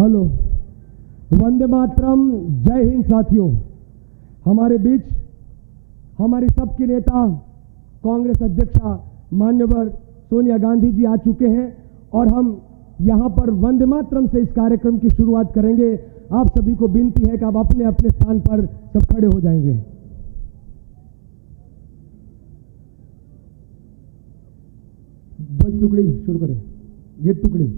Hello, Vande Mataram. जय हिंद साथियों। हमारे बीच हमारी सबकी नेता कांग्रेस अध्यक्षा मान्यवर सोनिया गांधी जी आ चुके हैं और हम यहां पर वंदे मातरम से इस कार्यक्रम की शुरुआत करेंगे। आप सभी को विनती है कि आप अपने अपने स्थान पर सब खड़े हो जाएंगे। ध्वज टुकड़ी शुरू करें। गीत टुकड़ी।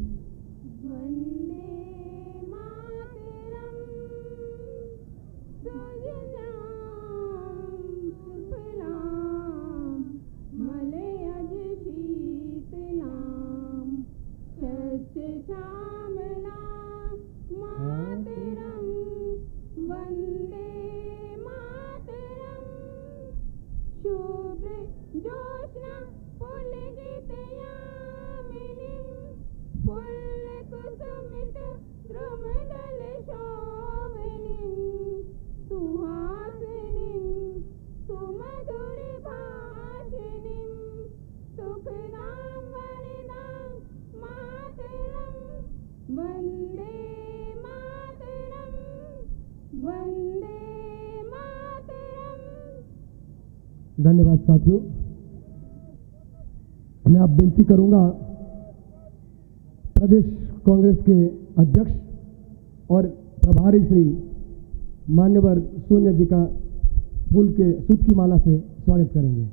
धन्यवाद साथियों। मैं अब विनती करूंगा प्रदेश कांग्रेस के अध्यक्ष और प्रभारी श्री मान्यवर सोनिया जी का फूल के सूत की माला से स्वागत करेंगे।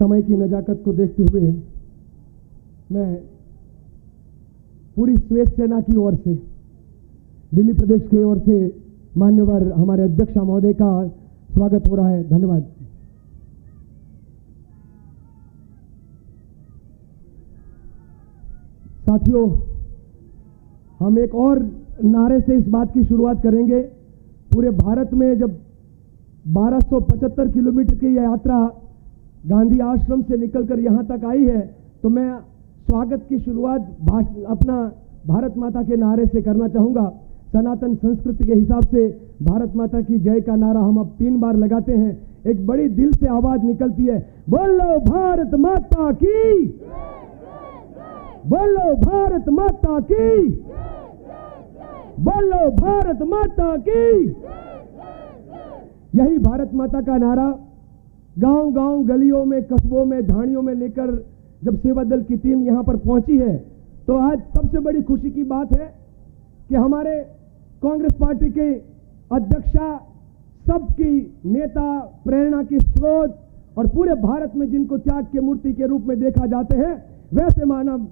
समय की नजाकत को देखते हुए मैं पूरी श्वेत सेना की ओर से, दिल्ली प्रदेश की ओर से मान्यवर हमारे अध्यक्ष महोदय का स्वागत हो रहा है। धन्यवाद। साथियों, हम एक और नारे से इस बात की शुरुआत करेंगे। पूरे भारत में जब 1275 किलोमीटर की यह यात्रा गांधी आश्रम से निकलकर यहां तक आई है, तो मैं स्वागत की शुरुआत अपना भारत माता के नारे से करना चाहूंगा। सनातन संस्कृति के हिसाब से भारत माता की जय का नारा हम अब 3 बार लगाते हैं। एक बड़ी दिल से आवाज निकलती है, बोलो भारत माता की, बोलो भारत माता की, बोलो भारत माता की। यही भारत माता का नारा गांव-गांव, गलियों में, कस्बों में, ढाणियों में लेकर जब सेवा दल की टीम यहां पर पहुंची है, तो आज सबसे बड़ी खुशी की बात है कि हमारे कांग्रेस पार्टी के अध्यक्षा, सबकी नेता, प्रेरणा की स्रोत और पूरे भारत में जिनको त्याग के मूर्ति के रूप में देखा जाते हैं, वैसे मानव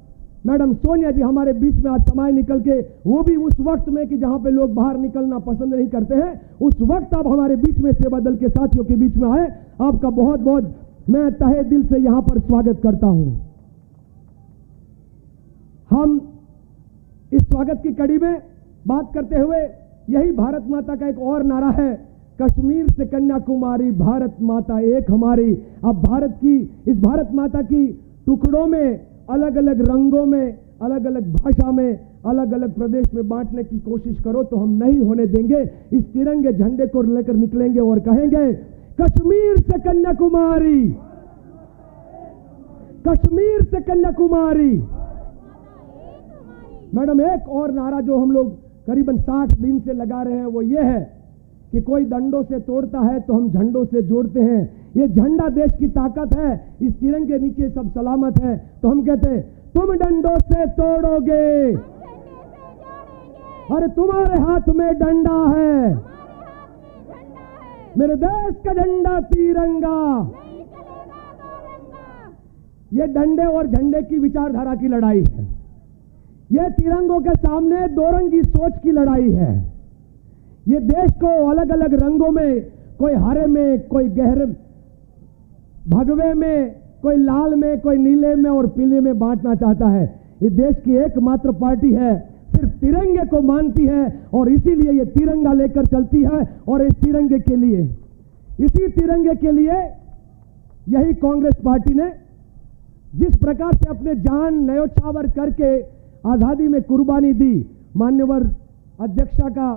मैडम सोनिया जी हमारे बीच में आज समय निकल के, वो भी उस वक्त में कि जहां पे लोग बाहर निकलना पसंद नहीं करते हैं, उस वक्त आप हमारे बीच में सेवा दल के साथियों के बीच में आए। आपका बहुत बहुत मैं तहे दिल से यहां पर स्वागत करता हूं। हम इस स्वागत की कड़ी में बात करते हुए यही भारत माता का एक और नारा है, कश्मीर से कन्याकुमारी भारत माता एक हमारी। अब इस भारत माता की टुकड़ों में, अलग अलग रंगों में, अलग अलग भाषा में, अलग अलग प्रदेश में बांटने की कोशिश करो तो हम नहीं होने देंगे। इस तिरंगे झंडे को लेकर निकलेंगे और कहेंगे, कश्मीर से कन्याकुमारी, कश्मीर से कन्याकुमारी। मैडम, एक और नारा जो हम लोग करीबन 60 दिन से लगा रहे हैं वो ये है कि कोई डंडों से तोड़ता है तो हम झंडों से जोड़ते हैं। ये झंडा देश की ताकत है, इस तिरंगे नीचे सब सलामत है। तो हम कहते हैं, तुम डंडों से तोड़ोगे, अरे तुम्हारे हाथ में डंडा है, मेरे देश का झंडा तिरंगा। ये डंडे और झंडे की विचारधारा की लड़ाई है। ये तिरंगों के सामने दो रंगी सोच की लड़ाई है। ये देश को अलग अलग रंगों में, कोई हरे में, कोई गहरे भगवे में, कोई लाल में, कोई नीले में और पीले में बांटना चाहता है। ये देश की एकमात्र पार्टी है, सिर्फ तिरंगे को मानती है और इसीलिए ये तिरंगा लेकर चलती है। और इस तिरंगे के लिए, इसी तिरंगे के लिए यही कांग्रेस पार्टी ने जिस प्रकार से अपने जान न्योछावर करके आजादी में कुर्बानी दी, मान्यवर अध्यक्षा का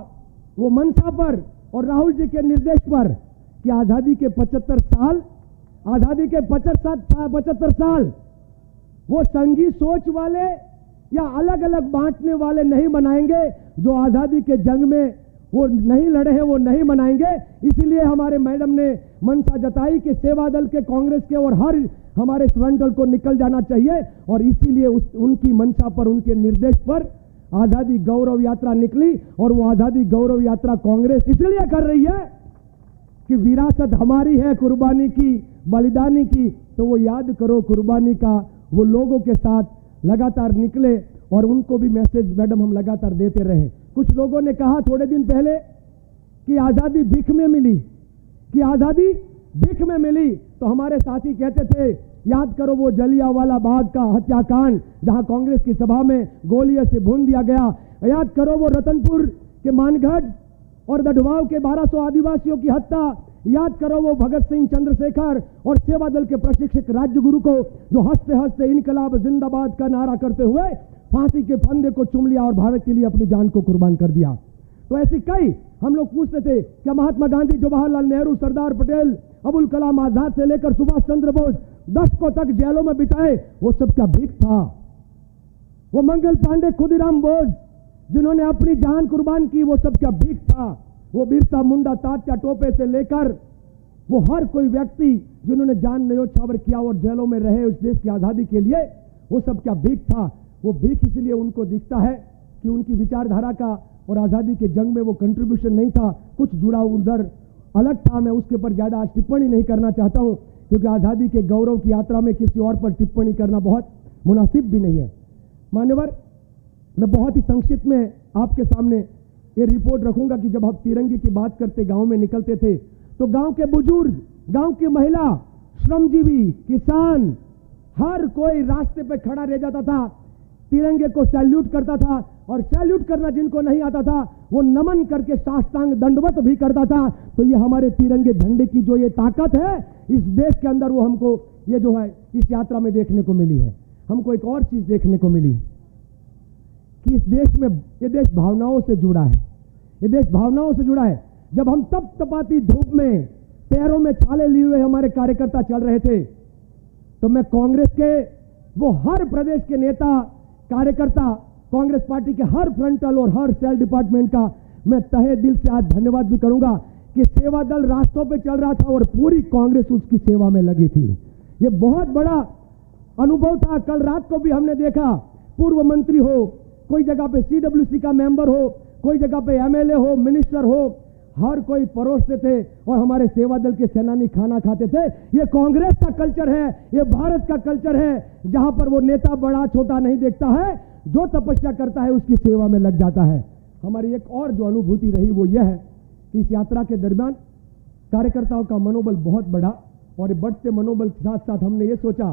वो मंशा पर और राहुल जी के निर्देश पर कि आजादी के 75 साल, आजादी के 75 साल वो संघी सोच वाले या अलग अलग बांटने वाले नहीं मनाएंगे। जो आजादी के जंग में वो नहीं लड़े हैं वो नहीं मनाएंगे। इसीलिए हमारे मैडम ने मंशा जताई कि सेवा दल के, कांग्रेस के और हर हमारे फ्रंटल को निकल जाना चाहिए। और इसीलिए उनकी मंशा पर, उनके निर्देश पर आजादी गौरव यात्रा निकली। और वो आजादी गौरव यात्रा कांग्रेस इसलिए कर रही है कि विरासत हमारी है कुर्बानी की, बलिदानी की। तो वो याद करो कुर्बानी का, वो लोगों के साथ लगातार निकले और उनको भी मैसेज मैडम हम लगातार देते रहे। कुछ लोगों ने कहा थोड़े दिन पहले कि आजादी भीख में मिली, कि आजादी भीख में मिली। तो हमारे साथी कहते थे याद करो वो जलियांवाला बाग का हत्याकांड जहां कांग्रेस की सभा में गोलियों से भून दिया गया। याद करो वो रतनपुर के मानगढ़ और दढ़वाव के 1200 आदिवासियों की हत्या। याद करो वो भगत सिंह, चंद्रशेखर और सेवा दल के प्रशिक्षक राज्यगुरु को जो हंसते हंसते इनकलाब जिंदाबाद का नारा करते हुए फांसी के फंदे को चूम लिया और भारत के लिए अपनी जान को कुर्बान कर दिया। तो ऐसी कई हम लोग पूछते थे क्या महात्मा गांधी, जवाहरलाल नेहरू, सरदार पटेल, अबुल कलाम आजाद से लेकर सुभाष चंद्र बोस दशकों तक जेलों में बिताए, वो सब क्या भीख था? वो मंगल पांडे, खुदीराम बोस जिन्होंने अपनी जान कुर्बान की, वो सब क्या भीख था? वो बिरसा मुंडा, तात्या टोपे से लेकर वो हर कोई व्यक्ति जिन्होंने जान न्योछावर किया और जेलों में रहे उस देश की आजादी के लिए, वो सब क्या भीख था? वो भीख इसलिए उनको दिखता है कि उनकी विचारधारा का और आजादी के जंग में वो कंट्रीब्यूशन नहीं था, कुछ जुड़ा उधर अलग था। मैं उसके ऊपर ज्यादा आज टिप्पणी नहीं करना चाहता हूं क्योंकि आजादी के गौरव की यात्रा में किसी और पर टिप्पणी करना बहुत मुनासिब भी नहीं है। मान्यवर, मैं बहुत ही संक्षिप्त में आपके सामने ये रिपोर्ट रखूंगा कि जब हम तिरंगे की बात करते गांव में निकलते थे तो गांव के बुजुर्ग, गांव की महिला, श्रमजीवी, किसान, हर कोई रास्ते पे खड़ा रह जाता था, तिरंगे को सैल्यूट करता था। और सैल्यूट करना जिनको नहीं आता था वो नमन करके साष्टांग दंडवत भी करता था। तो ये हमारे तिरंगे झंडे की जो ये ताकत है इस देश के अंदर, वो हमको ये जो है इस यात्रा में देखने को मिली है। हमको एक और चीज देखने को मिली कि इस देश में, ये देश भावनाओं से जुड़ा है, ये देश भावनाओं से जुड़ा है। जब हम तप तपाती धूप में पैरों में छाले लिए हुए हमारे कार्यकर्ता चल रहे थे तो मैं कांग्रेस के वो हर प्रदेश के नेता, कार्यकर्ता, कांग्रेस पार्टी के हर फ्रंटल और हर सेल डिपार्टमेंट का मैं तहे दिल से आज धन्यवाद भी करूंगा कि सेवा दल रास्तों पे चल रहा था और पूरी कांग्रेस उसकी सेवा में लगी थी। ये बहुत बड़ा अनुभव था। कल रात को भी हमने देखा, पूर्व मंत्री हो, कोई जगह पे सीडब्ल्यूसी का मेंबर हो, कोई जगह पे एमएलए हो, मिनिस्टर हो, हर कोई परोसते थे और हमारे सेवा दल के सेनानी खाना खाते थे। ये कांग्रेस का कल्चर है, ये भारत का कल्चर है, जहां पर वो नेता बड़ा छोटा नहीं देखता है, जो तपस्या करता है उसकी सेवा में लग जाता है। हमारी एक और जो अनुभूति रही वो यह है कि इस यात्रा के दरमियान कार्यकर्ताओं का मनोबल बहुत बढ़ा और बढ़ते मनोबल के साथ साथ हमने ये सोचा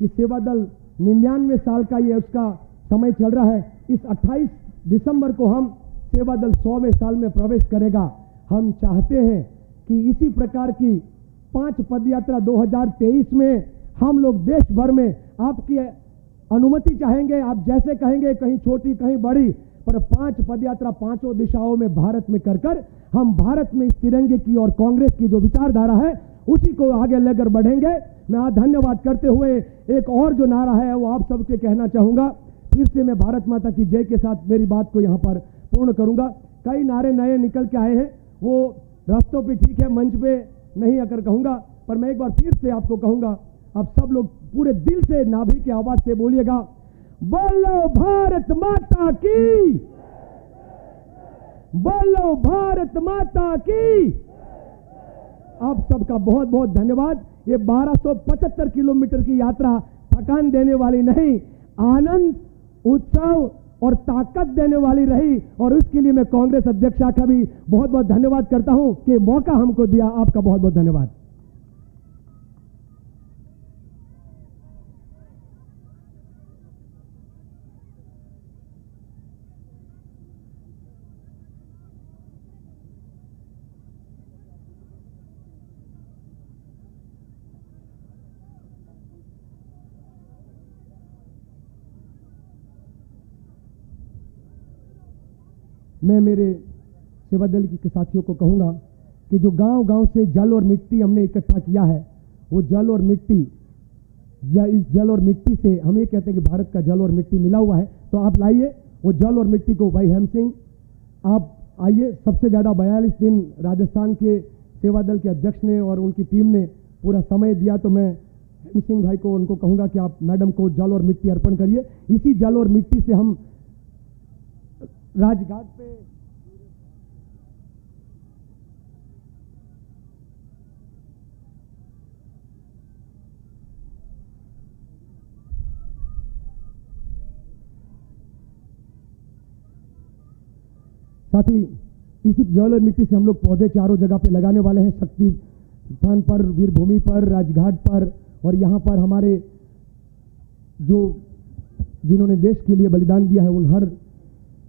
कि सेवा दल 99 साल का ये उसका समय चल रहा है। इस 28 दिसंबर को हम सेवा दल 100वें साल में प्रवेश करेगा। हम चाहते हैं कि इसी प्रकार की 5 पदयात्रा 2023 में हम लोग देश भर में, आपकी अनुमति चाहेंगे, आप जैसे कहेंगे, कहीं छोटी कहीं बड़ी, पर 5 पदयात्रा 5 दिशाओं में भारत में कर हम भारत में इस तिरंगे की और कांग्रेस की जो विचारधारा है उसी को आगे लेकर बढ़ेंगे। मैं आज धन्यवाद करते हुए एक और जो नारा है वो आप सबके कहना चाहूंगा। फिर से मैं भारत माता की जय के साथ मेरी बात को यहाँ पर पूर्ण करूंगा। कई नारे नए निकल के आए हैं, वो रास्तों पे ठीक है, मंच पे नहीं आकर कहूंगा, पर मैं एक बार फिर से आपको कहूंगा, आप सब लोग पूरे दिल से नाभि की आवाज से बोलिएगा, बोलो भारत माता की, बोलो भारत माता की। आप सबका बहुत बहुत धन्यवाद। ये 1275 किलोमीटर की यात्रा थकान देने वाली नहीं, आनंद, उत्सव और ताकत देने वाली रही और उसके लिए मैं कांग्रेस अध्यक्षा का भी बहुत बहुत धन्यवाद करता हूं कि मौका हमको दिया। आपका बहुत बहुत धन्यवाद। मैं मेरे सेवा दल के साथियों को कहूँगा कि जो गांव-गांव से जल और मिट्टी हमने इकट्ठा किया है, वो जल और मिट्टी, इस जल और मिट्टी से हम ये कहते हैं कि भारत का जल और मिट्टी मिला हुआ है, तो आप लाइए वो जल और मिट्टी को। भाई हेम सिंह, आप आइए। सबसे ज़्यादा 42 दिन राजस्थान के सेवा दल के अध्यक्ष ने और उनकी टीम ने पूरा समय दिया, तो मैं हेम सिंह भाई को, उनको कहूँगा कि आप मैडम को जल और मिट्टी अर्पण करिए। इसी जल और मिट्टी से हम राजघाट पे साथ ही इसी जल और मिट्टी से हम लोग पौधे चारों जगह पे लगाने वाले हैं, शक्ति स्थान पर, वीर भूमि पर, राजघाट पर, और यहाँ पर हमारे जो जिन्होंने देश के लिए बलिदान दिया है उन हर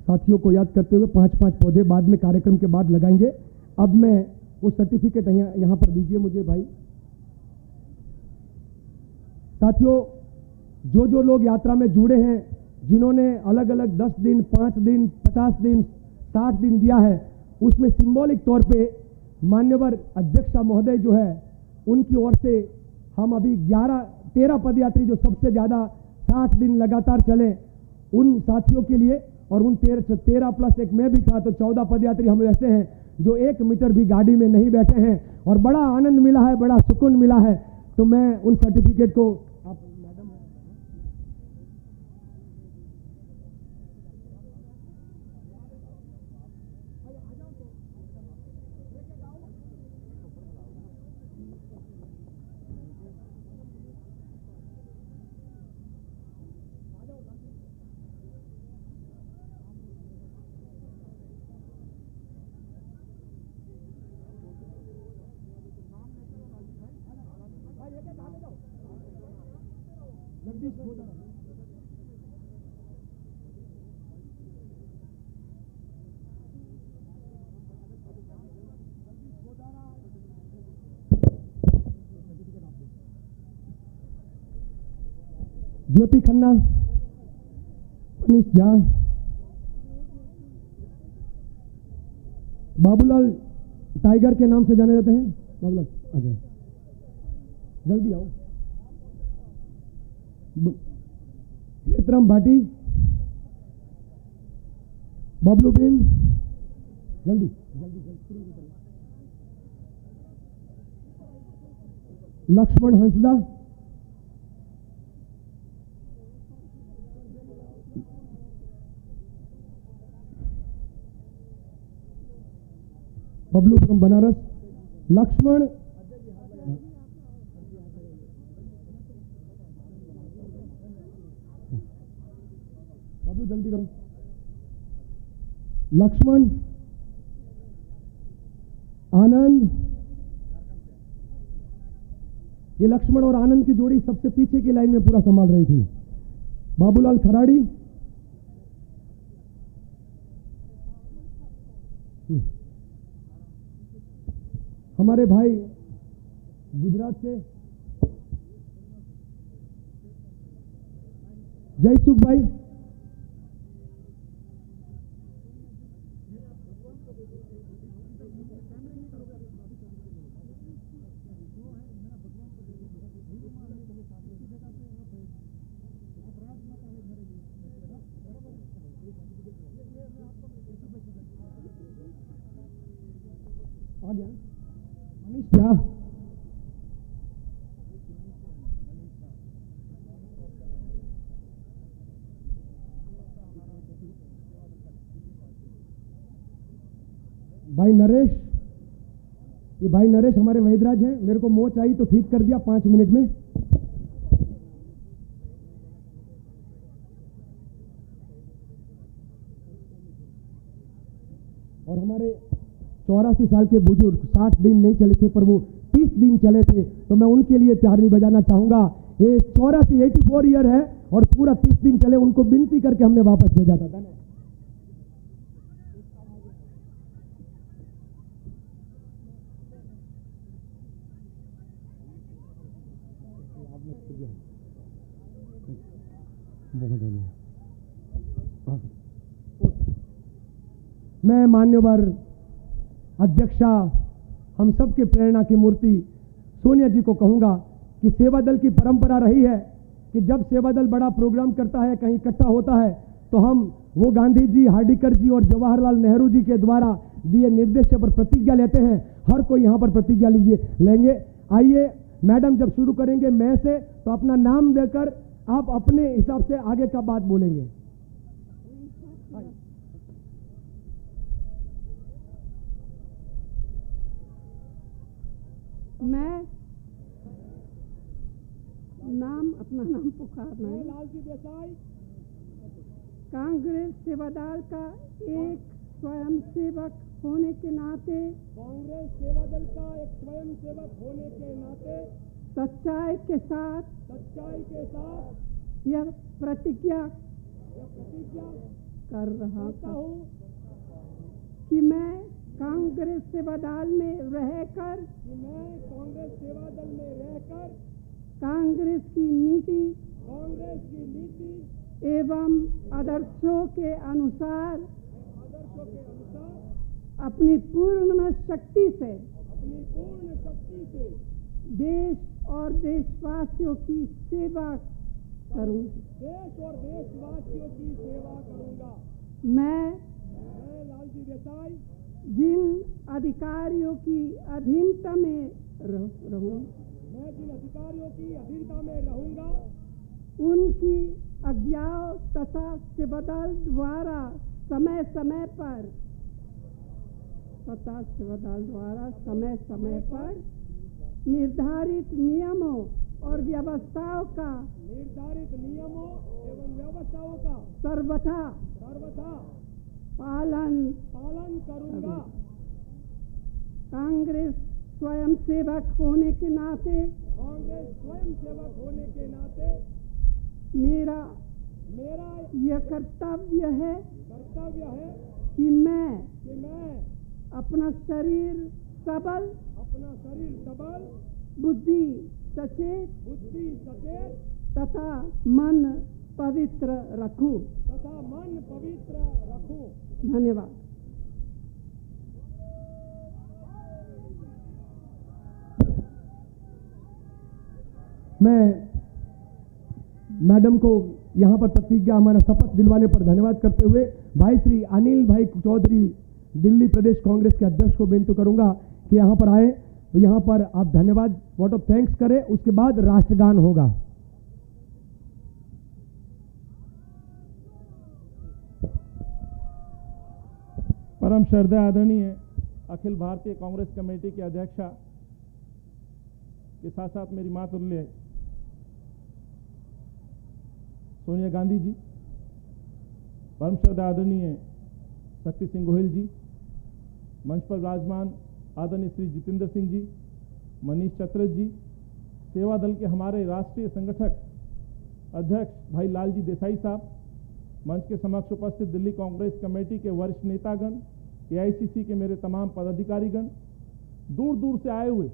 साथियों को याद करते हुए 5-5 पौधे बाद में कार्यक्रम के बाद लगाएंगे। अब मैं वो सर्टिफिकेट यहाँ पर दीजिए मुझे भाई। साथियों, जो जो लोग यात्रा में जुड़े हैं, जिन्होंने अलग अलग 10 दिन, 5 दिन, 50 दिन, 60 दिन दिया है, उसमें सिंबॉलिक तौर पे मान्यवर अध्यक्ष महोदय जो है उनकी ओर से हम अभी 13 पदयात्री जो सबसे ज़्यादा 60 दिन लगातार चले, उन साथियों के लिए, और उन 13 प्लस एक मैं भी था, तो 14 पदयात्री हम ऐसे हैं जो 1 मीटर भी गाड़ी में नहीं बैठे हैं और बड़ा आनंद मिला है, बड़ा सुकून मिला है। तो मैं उन सर्टिफिकेट को आप मैडम ज्योति खन्ना, मनीष झा, बाबूलाल टाइगर के नाम से जाने जाते हैं। बाबूलाल आ जाओ, जल्दी आओ। हेतराम भाटी, बबलू बेन, जल्दी जल्दी जल्दी। लक्ष्मण हंसदा, बबलू फ्रॉम बनारस, लक्ष्मण, बबलू जल्दी करो, लक्ष्मण, आनंद। ये लक्ष्मण और आनंद की जोड़ी सबसे पीछे की लाइन में पूरा संभाल रही थी। बाबूलाल खराड़ी, हमारे भाई गुजरात से जयसुख भाई, आ गया मनीष झा, भाई नरेश, ये भाई नरेश हमारे वैदराज हैं। मेरे को मोच आई तो ठीक कर दिया 5 मिनट में। और हमारे 84 साल के बुजुर्ग 60 दिन नहीं चले थे, पर वो 30 दिन चले थे, तो मैं उनके लिए ताली बजाना चाहूंगा। ये 84 ईयर है और पूरा 30 दिन चले, उनको विनती करके हमने वापस भेजा था। धन्यवाद। बहुत धन्यवाद। मैं मान्यवर अध्यक्षा, हम सबके प्रेरणा की मूर्ति सोनिया जी को कहूँगा कि सेवा दल की परंपरा रही है कि जब सेवा दल बड़ा प्रोग्राम करता है, कहीं इकट्ठा होता है, तो हम वो गांधी जी, हार्डिकर जी और जवाहरलाल नेहरू जी के द्वारा दिए निर्देश पर प्रतिज्ञा लेते हैं। हर कोई यहाँ पर प्रतिज्ञा लेंगे। आइए मैडम जब शुरू करेंगे मैं से, तो अपना नाम देकर आप अपने हिसाब से आगे का बात बोलेंगे। मैं अपना नाम पुकारना है। लालजी देसाई, कांग्रेस सेवादल का एक स्वयंसेवक होने के नाते, कांग्रेस सेवा दल का एक स्वयंसेवक होने के नाते सच्चाई के साथ यह प्रतिज्ञा कर रहा हूँ कि मैं कांग्रेस सेवादल में रहकर कांग्रेस की नीति एवं आदर्शों के अनुसार अपनी पूर्ण शक्ति से देश और देशवासियों की सेवा करूंगा। मैं लालजी देसाई जिन अधिकारियों की अधीनता में रहूंगा उनकी आज्ञा तथा सेवादल द्वारा समय समय पर निर्धारित नियमों और व्यवस्थाओं का सर्वथा पालन करूंगा। कांग्रेस स्वयंसेवक होने के नाते मेरा यह कर्तव्य है कि मैं अपना शरीर सबल, बुद्धि सचेत तथा मन पवित्र रखूं। धन्यवाद। मैं मैडम को यहाँ पर प्रतिज्ञा, हमारा शपथ दिलवाने पर धन्यवाद करते हुए भाई श्री अनिल भाई चौधरी, दिल्ली प्रदेश कांग्रेस के अध्यक्ष को बेनती करूंगा कि यहाँ पर आए। यहाँ पर आप धन्यवाद वोट ऑफ थैंक्स करें, उसके बाद राष्ट्रगान होगा। परम श्रद्धा आदरणीय अखिल भारतीय कांग्रेस कमेटी के अध्यक्षा के साथ साथ मेरी मातुल्य सोनिया गांधी जी, परम श्रद्धा आदरणीय शक्ति सिंह गोहिल जी, मंच पर विराजमान आदरणीय श्री जितेंद्र सिंह जी, मनीष चतरथ जी, सेवा दल के हमारे राष्ट्रीय संगठक अध्यक्ष भाई लालजी देसाई साहब, मंच के समक्ष उपस्थित दिल्ली कांग्रेस कमेटी के वरिष्ठ नेतागण, एआईसीसी के मेरे तमाम पदाधिकारीगण, दूर दूर से आए हुए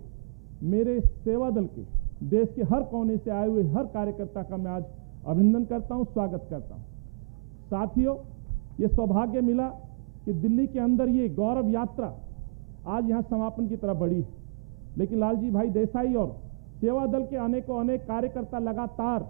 मेरे सेवा दल के देश के हर कोने से आए हुए हर कार्यकर्ता का मैं आज अभिनंदन करता हूं, स्वागत करता हूं। साथियों, ये सौभाग्य मिला कि दिल्ली के अंदर ये गौरव यात्रा आज यहाँ समापन की तरफ बढ़ी, लेकिन लालजी भाई देसाई और सेवा दल के अनेकों अनेक कार्यकर्ता लगातार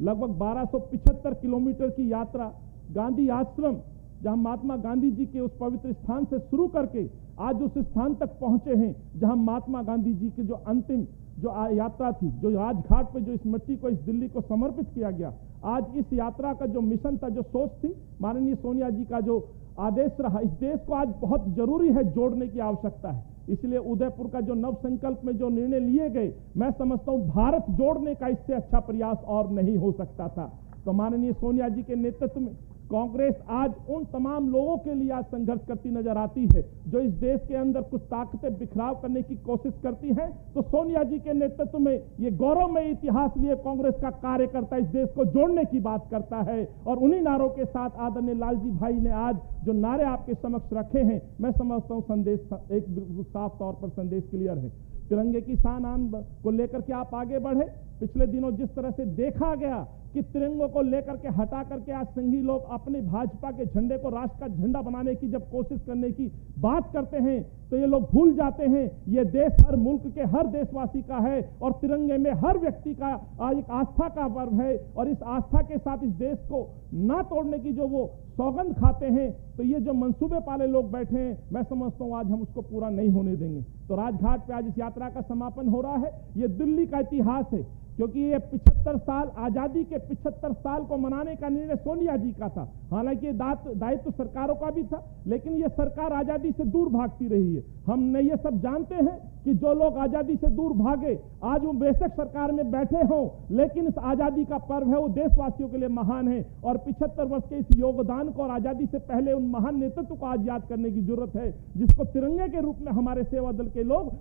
लगभग 1275 किलोमीटर की यात्रा गांधी आश्रम, जहां महात्मा गांधी जी के उस पवित्र स्थान से शुरू करके आज उस स्थान तक पहुंचे हैं जहां महात्मा गांधी जी की जो अंतिम जो यात्रा थी, जो राजघाट पे जो इस मिट्टी को, इस दिल्ली को समर्पित किया गया। आज इस यात्रा का जो मिशन था, जो सोच थी, माननीय सोनिया जी का जो आदेश रहा, इस देश को आज बहुत जरूरी है जोड़ने की आवश्यकता है। इसलिए उदयपुर का जो नव संकल्प में जो निर्णय लिए गए, मैं समझता हूं भारत जोड़ने का इससे अच्छा प्रयास और नहीं हो सकता था। तो माननीय सोनिया जी के नेतृत्व में कांग्रेस आज उन तमाम लोगों के लिए आज संघर्ष करती नजर आती है जो इस देश के अंदर कुछ ताकतें बिखराव करने की कोशिश करती हैं। तो सोनिया जी के नेतृत्व में ये गौरवमय इतिहास लिए कांग्रेस का कार्यकर्ता इस देश को जोड़ने की बात करता है, और उन्हीं नारों के साथ आदरणीय लालजी भाई ने आज जो नारे आपके समक्ष रखे हैं, मैं समझता हूं संदेश एक साफ तौर पर संदेश क्लियर है। तिरंगे की शान आन को लेकर के आप आगे बढ़े। पिछले दिनों जिस तरह से देखा गया कि तिरंगों को लेकर के हटा करके आज संघी लोग अपनी भाजपा के झंडे को राष्ट्र का झंडा बनाने की जब कोशिश करने की बात करते हैं तो ये लोग भूल जाते हैं ये देश हर मुल्क के हर देशवासी का है और तिरंगे में हर व्यक्ति का आज एक आस्था का पर्व है और इस आस्था के साथ इस देश को ना तोड़ने की जो वो सौगंध खाते हैं तो ये जो मंसूबे पाले लोग बैठे हैं मैं समझता हूं आज हम उसको पूरा नहीं होने देंगे। तो राजघाट पे आज इस यात्रा का समापन हो रहा है। ये दिल्ली का इतिहास है क्योंकि ये 75 साल आजादी के 75 साल को मनाने का निर्णय सोनिया जी का था। हालांकि दायित्व सरकारों का भी था लेकिन ये सरकार आजादी से दूर भागती रही है। हमने ये सब जानते हैं कि जो लोग आजादी से दूर भागे आज वो बेशक सरकार में बैठे हों लेकिन इस आजादी का पर्व है वो देशवासियों के लिए महान है और 75 वर्ष के इस योगदान को और आजादी से पहले उन महान नेतृत्व को आज याद करने की जरूरत है जिसको तिरंगे के रूप में हमारे सेवा दल के लोग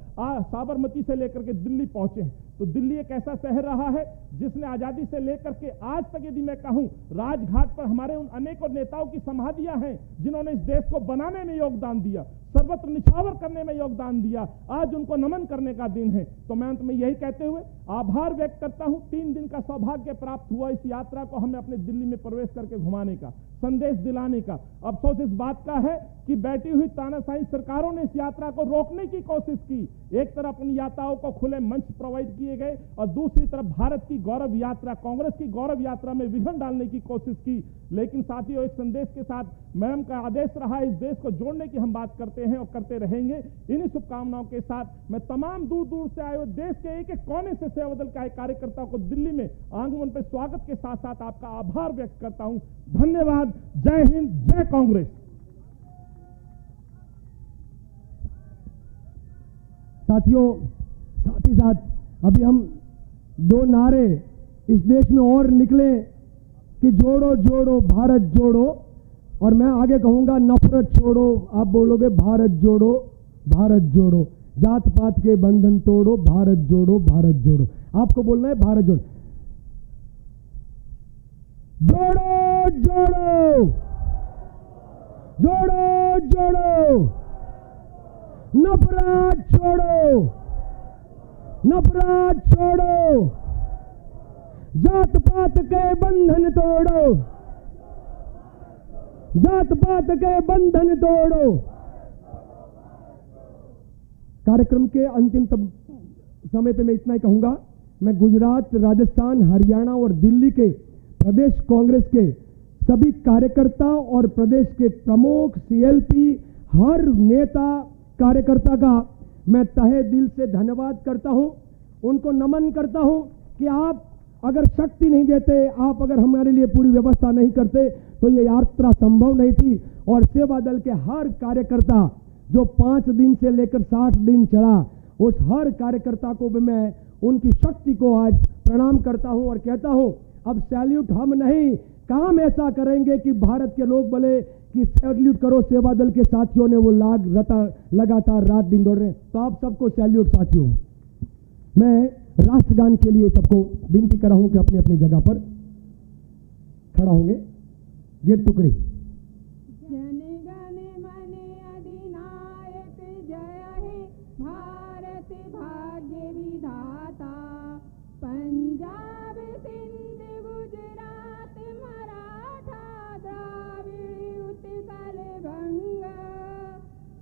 साबरमती से लेकर के दिल्ली पहुंचे हैं। तो दिल्ली एक ऐसा शहर रहा है जिसने आजादी से लेकर के आज तक यदि मैं कहूं राजघाट पर हमारे उन अनेकों नेताओं की समाधियां हैं जिन्होंने इस देश को बनाने में योगदान दिया, सर्वत्र निछावर करने में योगदान दिया। आज उनको नमन करने का दिन है। तो मैं अंत में यही कहते हुए आभार व्यक्त करता हूं। 3 दिन का सौभाग्य प्राप्त हुआ इस यात्रा को हमें अपने दिल्ली में प्रवेश करके घुमाने का, संदेश दिलाने का। अफसोस इस बात का है कि बैठी हुई तानाशाही सरकारों ने इस यात्रा को रोकने की कोशिश की। एक तरफ उन यात्राओं को खुले मंच प्रोवाइड किए गए और दूसरी तरफ भारत की गौरव यात्रा, कांग्रेस की गौरव यात्रा में विघ्न डालने की कोशिश की। लेकिन साथियों एक संदेश के साथ मैडम का आदेश रहा इस देश को जोड़ने की हम बात करते हैं और करते रहेंगे। इन्हीं शुभकामनाओं के साथ मैं तमाम दूर दूर से आए हुए देश के एक एक कोने से सेवा दल का कार्यकर्ताओं को दिल्ली में आगमन पर स्वागत के साथ साथ आपका आभार व्यक्त करता हूं। धन्यवाद। जय हिंद, जय कांग्रेस। साथियों साथ ही साथ अभी हम 2 नारे इस देश में और निकले कि जोड़ो जोड़ो भारत जोड़ो और मैं आगे कहूंगा नफरत छोड़ो। आप बोलोगे भारत जोड़ो भारत जोड़ो, जात पात के बंधन तोड़ो, भारत जोड़ो भारत जोड़ो। आपको बोलना है भारत जोड़ो। जोड़ो जोड़ो जोड़ो जोड़ो, नफरत छोड़ो नफरत छोड़ो, जात पात के बंधन तोड़ो, जात पात के बंधन तोड़ो। कार्यक्रम के अंतिम समय पे मैं इतना ही कहूंगा। मैं गुजरात, राजस्थान, हरियाणा और दिल्ली के प्रदेश कांग्रेस के सभी कार्यकर्ताओं और प्रदेश के प्रमुख, सीएलपी, हर नेता कार्यकर्ता का मैं तहे दिल से धन्यवाद करता हूं, उनको नमन करता हूं कि आप अगर शक्ति नहीं देते, आप अगर हमारे लिए पूरी व्यवस्था नहीं करते तो ये यात्रा संभव नहीं थी। और सेवा दल के हर कार्यकर्ता जो 5 दिन से लेकर 60 दिन चला, उस हर कार्यकर्ता को भी मैं उनकी शक्ति को आज प्रणाम करता हूं और कहता हूं अब सैल्यूट हम नहीं, काम ऐसा करेंगे कि भारत के लोग बोले कि सैल्यूट करो सेवा दल के साथियों ने वो लगातार रात दिन दौड़ रहे हैं। तो आप सबको सैल्यूट साथियों। मैं राष्ट्रगान के लिए सबको विनती कर रहा हूं कि अपनी अपनी जगह पर खड़ा होंगे। गेट टुकड़ी। पंजाब, सिंध, गुजरात, मराठा, द्राविड़, उत्कल, बंग,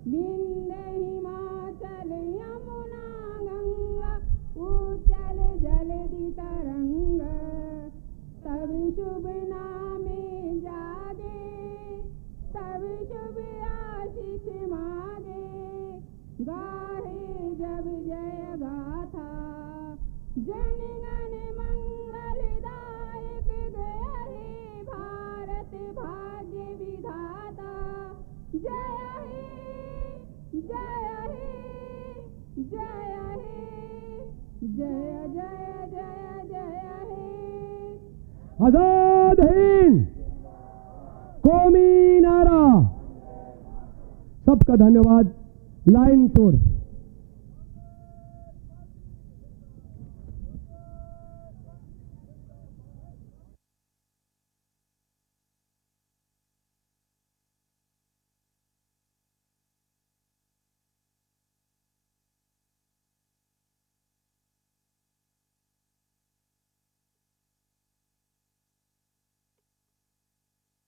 विंध्य, हिमाचल, यमुना, गंगा, उच्चल जलधि तरंग, तब शुभ नामे जागे, तब शुभ आशीष मागे, गाहे जब जय गाथा, जन गण मंगलदायक, जय हे भारत भाग्य विधाता, जय हे जय हे जय हे जय जय जय जय हे। आजाद हिंद, कौमी नारा। सबका धन्यवाद। लाइन तोड़।